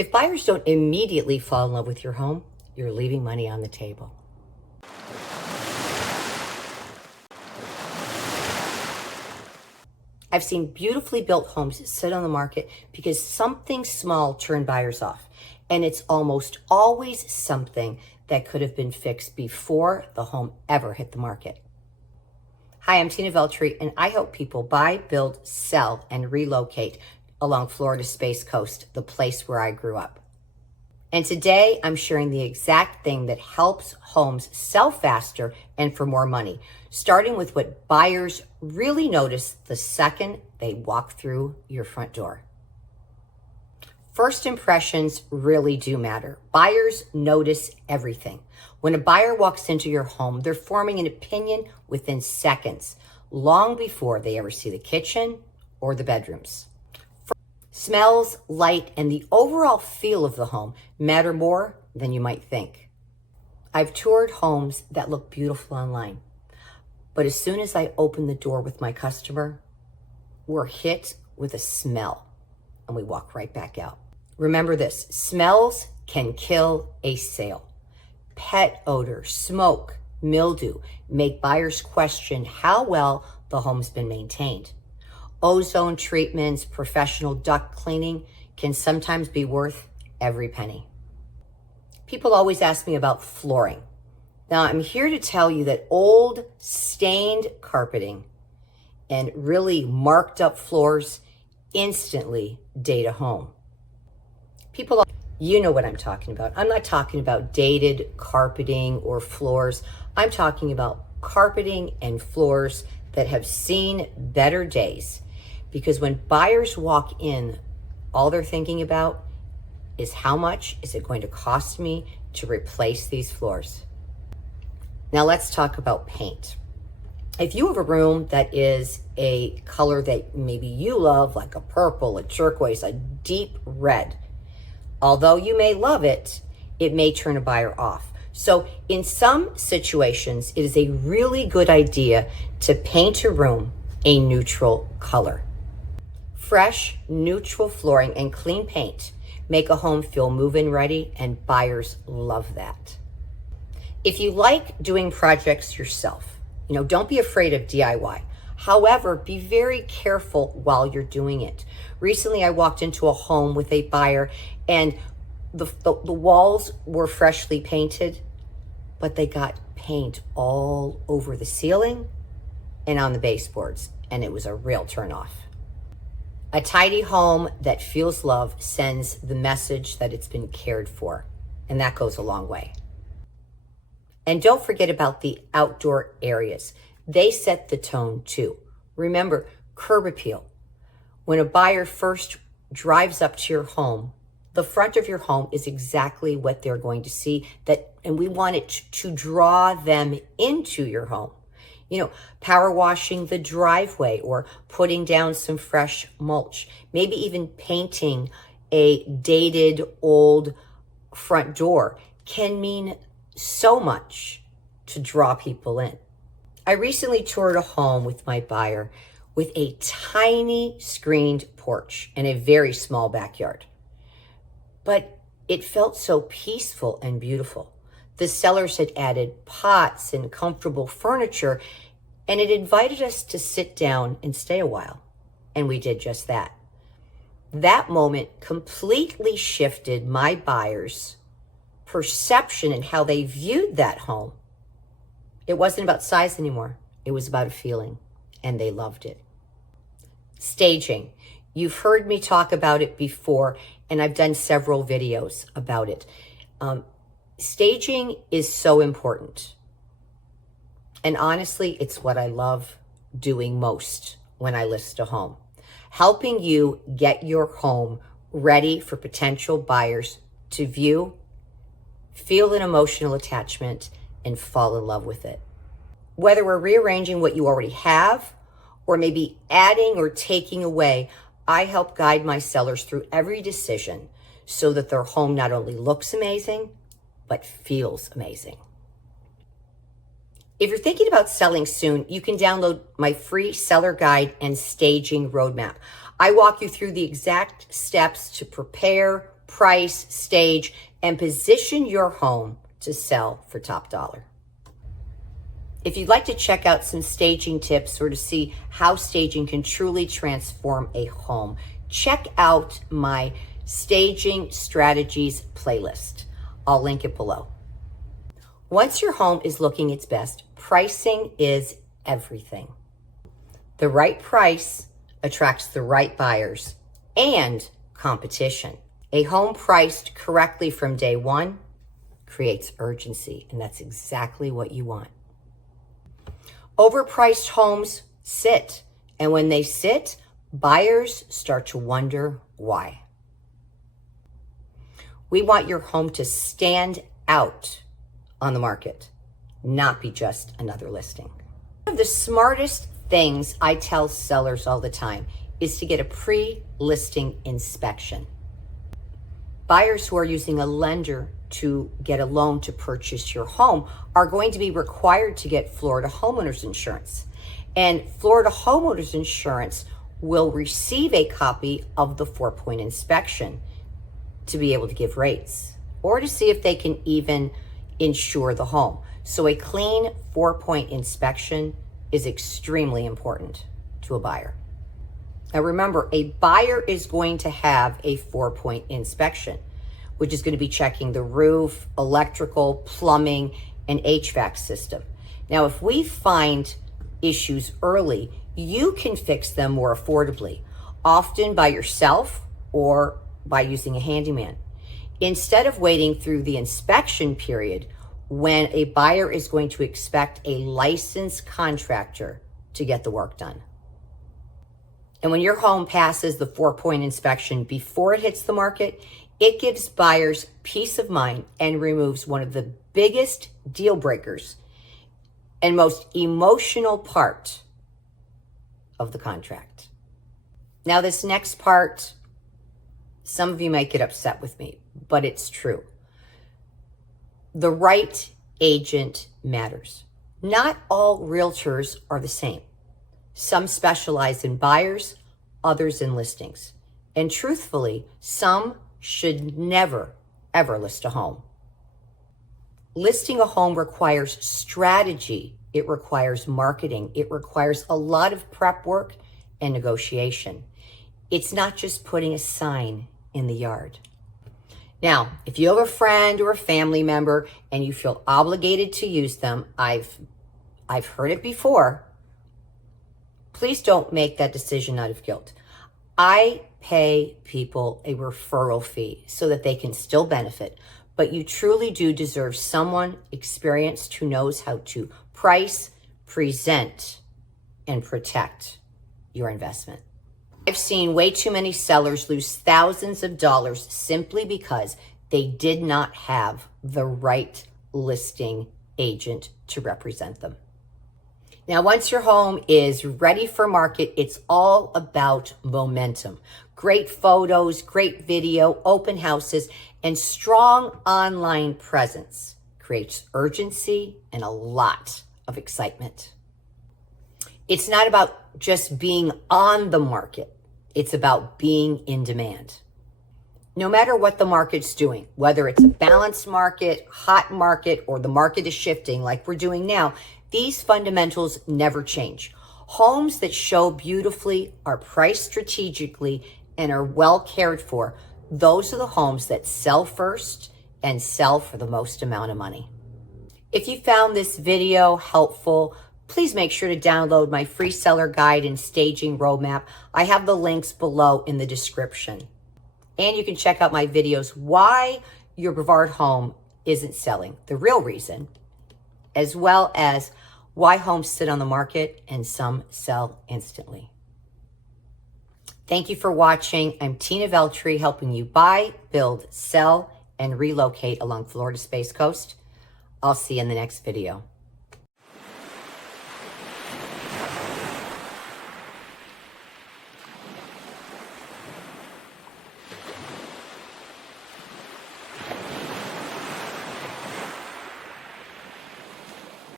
If buyers don't immediately fall in love with your home, you're leaving money on the table. I've seen beautifully built homes sit on the market because something small turned buyers off. And it's almost always something that could have been fixed before the home ever hit the market. Hi, I'm Tina Veltri, and I help people buy, build, sell, and relocate along Florida's Space Coast, the place where I grew up. And today I'm sharing the exact thing that helps homes sell faster and for more money, starting with what buyers really notice the second they walk through your front door. First impressions really do matter. Buyers notice everything. When a buyer walks into your home, they're forming an opinion within seconds, long before they ever see the kitchen or the bedrooms. Smells, light, and the overall feel of the home matter more than you might think. I've toured homes that look beautiful online, but as soon as I open the door with my customer, we're hit with a smell and we walk right back out. Remember this, smells can kill a sale. Pet odor, smoke, mildew make buyers question how well the home's been maintained. Ozone treatments, professional duct cleaning can sometimes be worth every penny. People always ask me about flooring. Now, I'm here to tell you that old, stained carpeting and really marked up floors instantly date a home. You know what I'm talking about. I'm not talking about dated carpeting or floors. I'm talking about carpeting and floors that have seen better days. Because when buyers walk in, all they're thinking about is how much is it going to cost me to replace these floors? Now let's talk about paint. If you have a room that is a color that maybe you love, like a purple, a turquoise, a deep red, although you may love it, it may turn a buyer off. So in some situations, it is a really good idea to paint a room a neutral color. Fresh, neutral flooring and clean paint make a home feel move-in ready, and buyers love that. If you like doing projects yourself, don't be afraid of DIY. However, be very careful while you're doing it. Recently, I walked into a home with a buyer and the walls were freshly painted, but they got paint all over the ceiling and on the baseboards, and it was a real turnoff. A tidy home that feels love sends the message that it's been cared for, and that goes a long way. And don't forget about the outdoor areas. They set the tone too. Remember, curb appeal. When a buyer first drives up to your home, the front of your home is exactly what they're going to see, and we want it to draw them into your home. Power washing the driveway or putting down some fresh mulch, maybe even painting a dated old front door can mean so much to draw people in. I recently toured a home with my buyer with a tiny screened porch and a very small backyard. But it felt so peaceful and beautiful. The sellers had added pots and comfortable furniture, and it invited us to sit down and stay a while. And we did just that. That moment completely shifted my buyers' perception and how they viewed that home. It wasn't about size anymore. It was about a feeling, and they loved it. Staging. You've heard me talk about it before, and I've done several videos about it. Staging is so important. And honestly, it's what I love doing most when I list a home. Helping you get your home ready for potential buyers to view, feel an emotional attachment, and fall in love with it. Whether we're rearranging what you already have or maybe adding or taking away, I help guide my sellers through every decision so that their home not only looks amazing, but feels amazing. If you're thinking about selling soon, you can download my free seller guide and staging roadmap. I walk you through the exact steps to prepare, price, stage, and position your home to sell for top dollar. If you'd like to check out some staging tips or to see how staging can truly transform a home, check out my Staging Strategies playlist. I'll link it below. Once your home is looking its best, pricing is everything. The right price attracts the right buyers and competition. A home priced correctly from day one creates urgency, and that's exactly what you want. Overpriced homes sit, and when they sit, buyers start to wonder why. We want your home to stand out on the market, not be just another listing. One of the smartest things I tell sellers all the time is to get a pre-listing inspection. Buyers who are using a lender to get a loan to purchase your home are going to be required to get Florida homeowners insurance. And Florida homeowners insurance will receive a copy of the 4-point inspection to be able to give rates or to see if they can even insure the home. So a clean 4-point inspection is extremely important to a buyer. Now remember, a buyer is going to have a 4-point inspection, which is going to be checking the roof, electrical, plumbing, and HVAC system. Now, if we find issues early, you can fix them more affordably, often by yourself or by using a handyman. Instead of waiting through the inspection period when a buyer is going to expect a licensed contractor to get the work done. And when your home passes the 4-point inspection before it hits the market, it gives buyers peace of mind and removes one of the biggest deal breakers and most emotional part of the contract. Now, this next part, some of you might get upset with me, but it's true. The right agent matters. Not all realtors are the same. Some specialize in buyers, others in listings. And truthfully, some should never, ever list a home. Listing a home requires strategy. It requires marketing. It requires a lot of prep work and negotiation. It's not just putting a sign in the yard. Now, if you have a friend or a family member and you feel obligated to use them, I've heard it before, please don't make that decision out of guilt. I pay people a referral fee so that they can still benefit, but you truly do deserve someone experienced who knows how to price, present, and protect your investment. I've seen way too many sellers lose thousands of dollars simply because they did not have the right listing agent to represent them. Now, once your home is ready for market, it's all about momentum. Great photos, great video, open houses, and strong online presence creates urgency and a lot of excitement. It's not about just being on the market. It's about being in demand. No matter what the market's doing, whether it's a balanced market, hot market, or the market is shifting like we're doing now, these fundamentals never change. Homes that show beautifully, are priced strategically, and are well cared for, those are the homes that sell first and sell for the most amount of money. If you found this video helpful, please make sure to download my free seller guide and staging roadmap. I have the links below in the description. And you can check out my videos, why your Brevard home isn't selling, the real reason, as well as why homes sit on the market and some sell instantly. Thank you for watching. I'm Tina Veltri, helping you buy, build, sell, and relocate along Florida's Space Coast. I'll see you in the next video.